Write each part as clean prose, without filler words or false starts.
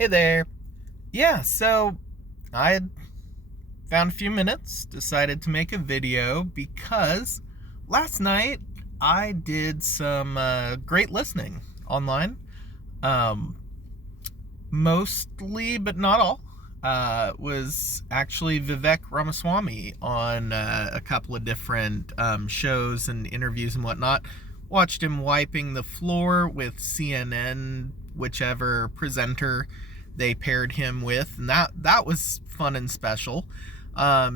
Hey there. Yeah, so I had found a few minutes, decided to make a video because last night I did some great listening online. Um, Mostly, but not all, was actually Vivek Ramaswamy on a couple of different shows and interviews and whatnot. Watched him wiping the floor with CNN, whichever presenter they paired him with, and that was fun and special.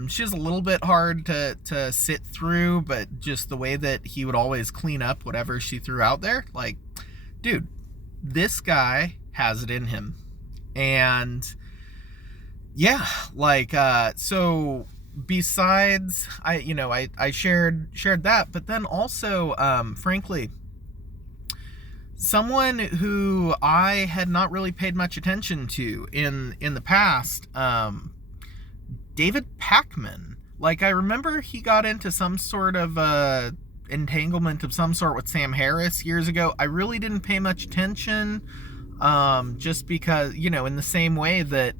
She's a little bit hard to sit through, but just the way that he would always clean up whatever she threw out there, like, dude, this guy has it in him. And yeah, so besides, I shared that, but then also, frankly, someone who I had not really paid much attention to in the past, David Pakman. Like, I remember he got into some sort of entanglement of some sort with Sam Harris years ago. I really didn't pay much attention, just because, in the same way that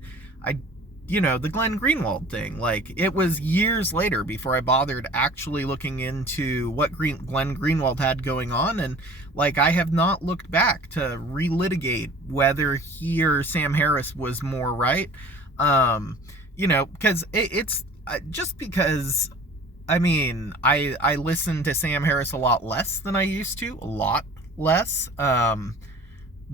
the Glenn Greenwald thing, like, it was years later before I bothered actually looking into what Glenn Greenwald had going on, and like, I have not looked back to relitigate whether he or Sam Harris was more right. Because it's just because, I listen to Sam Harris a lot less than I used to, a lot less,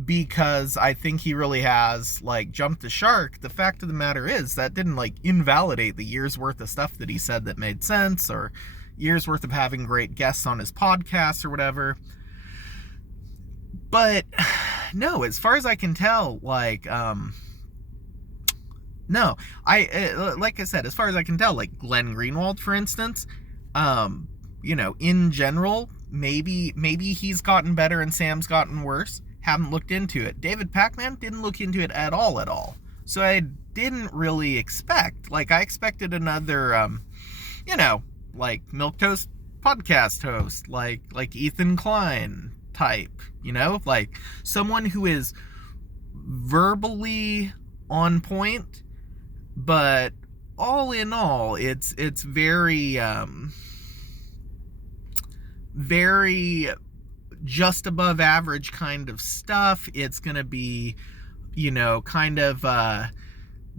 because I think he really has, like, jumped the shark. The fact of the matter is that didn't, like, invalidate the years worth of stuff that he said that made sense, or years worth of having great guests on his podcast or whatever. But no, as far as I can tell, like, no, like I said, as far as I can tell, like Glenn Greenwald, for instance, in general, maybe he's gotten better and Sam's gotten worse. Haven't looked into it. David Pakman didn't look into it at all. So I didn't really expect, like, I expected another, like milquetoast podcast host, like Ethan Klein type, like someone who is verbally on point, but all in all, it's very, very just above average kind of stuff. It's gonna be, kind of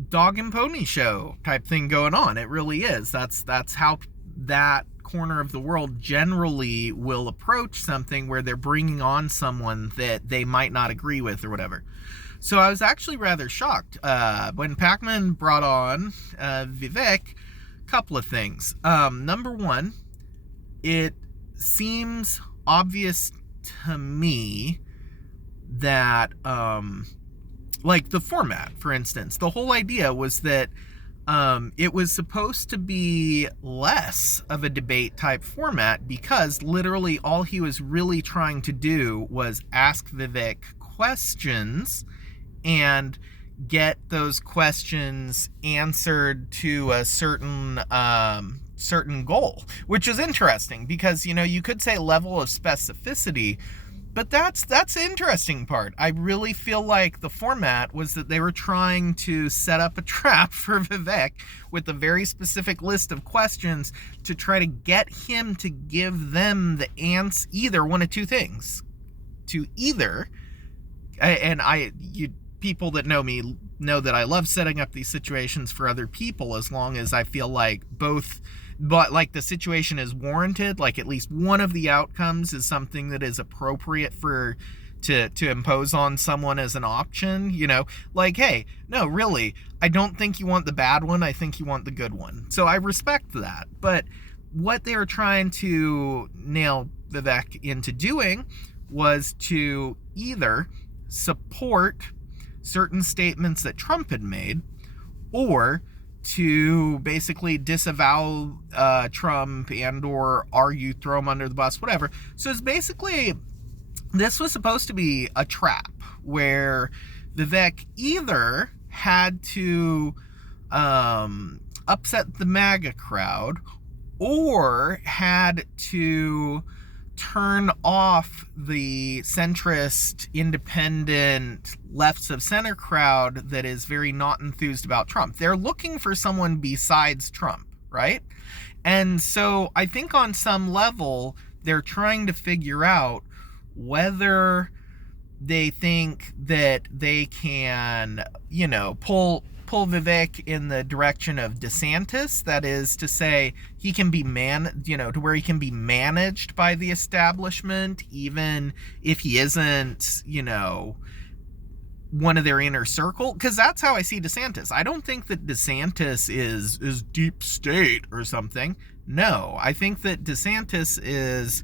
dog and pony show type thing going on. It really is. That's how that corner of the world generally will approach something, where they're bringing on someone that they might not agree with or whatever. So I was actually rather shocked when Pakman brought on Vivek. Couple of things. Number one, it seems obvious to me that, like, the format, for instance, the whole idea was that it was supposed to be less of a debate type format, because literally all he was really trying to do was ask Vivek questions and get those questions answered to a certain goal, which is interesting, because you could say level of specificity, but that's the interesting part. I really feel like the format was that they were trying to set up a trap for Vivek with a very specific list of questions to try to get him to give them the answer, either one of two things, to either, and people that know me know that I love setting up these situations for other people, as long as I feel like like the situation is warranted, like at least one of the outcomes is something that is appropriate to impose on someone as an option, like, hey, no, really, I don't think you want the bad one, I think you want the good one. So I respect that. But what they were trying to nail Vivek into doing was to either support certain statements that Trump had made, or to basically disavow Trump and or argue, throw him under the bus, whatever. So it's basically, this was supposed to be a trap where Vivek either had to upset the MAGA crowd, or had to turn off the centrist, independent, left of center crowd that is very not enthused about Trump. They're looking for someone besides Trump, right? And so I think on some level, they're trying to figure out whether they think that they can, pull Vivek in the direction of DeSantis. That is to say, he can be to where he can be managed by the establishment, even if he isn't, one of their inner circle. Because that's how I see DeSantis. I don't think that DeSantis is deep state or something. No, I think that DeSantis is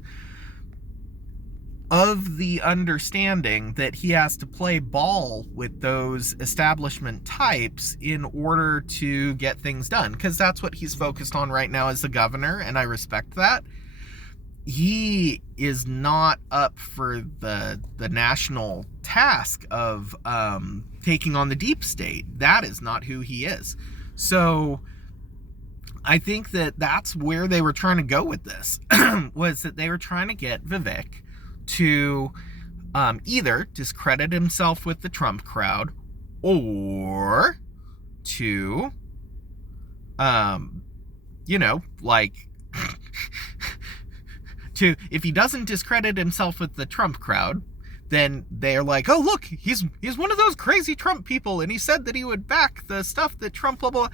of the understanding that he has to play ball with those establishment types in order to get things done, because that's what he's focused on right now as the governor, and I respect that. He is not up for the national task of taking on the deep state. That is not who he is. So I think that that's where they were trying to go with this, was that they were trying to get Vivek to either discredit himself with the Trump crowd, or to, if he doesn't discredit himself with the Trump crowd, then they're like, oh, look, he's one of those crazy Trump people, and he said that he would back the stuff that Trump, blah, blah.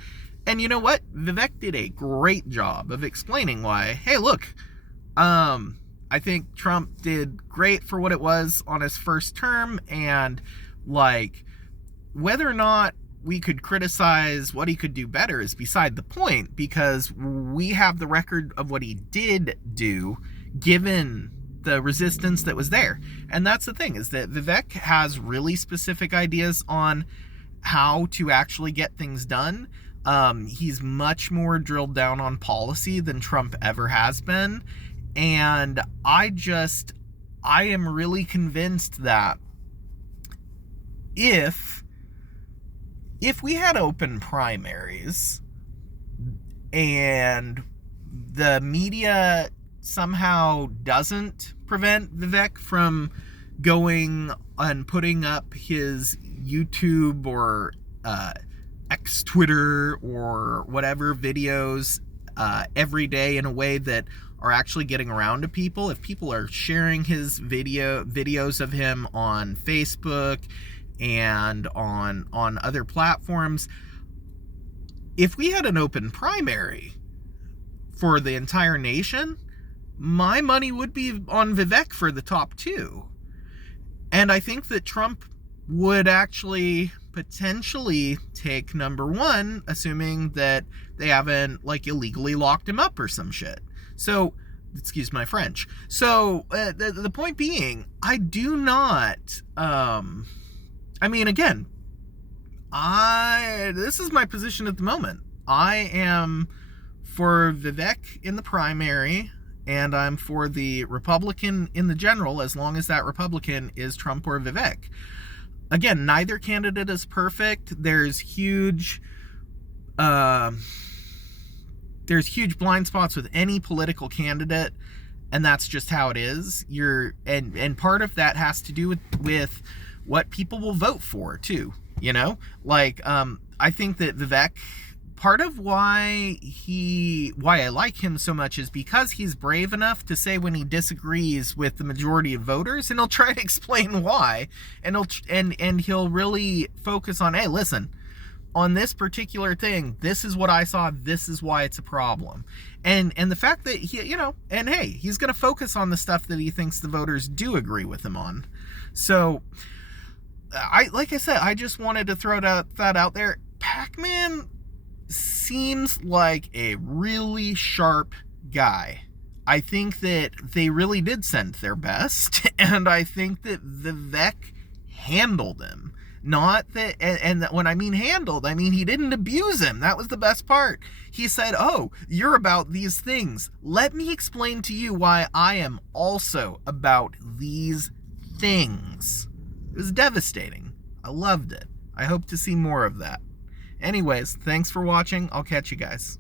And you know what? Vivek did a great job of explaining why, hey, look, I think Trump did great for what it was on his first term, and whether or not we could criticize what he could do better is beside the point, because we have the record of what he did do given the resistance that was there. And that's the thing, is that Vivek has really specific ideas on how to actually get things done. He's much more drilled down on policy than Trump ever has been. And I am really convinced that if we had open primaries and the media somehow doesn't prevent Vivek from going and putting up his YouTube or X Twitter or whatever videos every day in a way that are actually getting around to people, if people are sharing his videos of him on Facebook and on other platforms, if we had an open primary for the entire nation, my money would be on Vivek for the top two. And I think that Trump would actually potentially take number one, assuming that they haven't illegally locked him up or some shit. So, excuse my French. So, the point being, I do not, again, this is my position at the moment. I am for Vivek in the primary, and I'm for the Republican in the general, as long as that Republican is Trump or Vivek. Again, neither candidate is perfect. There's huge blind spots with any political candidate, and that's just how it is. And part of that has to do with what people will vote for too. I think that Vivek, part of why I like him so much is because he's brave enough to say when he disagrees with the majority of voters, and he'll try to explain why, and he'll really focus on, hey, listen, on this particular thing, this is what I saw, this is why it's a problem. And the fact that he, and hey, he's going to focus on the stuff that he thinks the voters do agree with him on. So like I said, I just wanted to throw that out there. Pac-Man seems like a really sharp guy. I think that they really did send their best, and I think that Vivek handled him. Not that, and when I mean handled, I mean he didn't abuse him. That was the best part. He said, oh, you're about these things. Let me explain to you why I am also about these things. It was devastating. I loved it. I hope to see more of that. Anyways, thanks for watching. I'll catch you guys.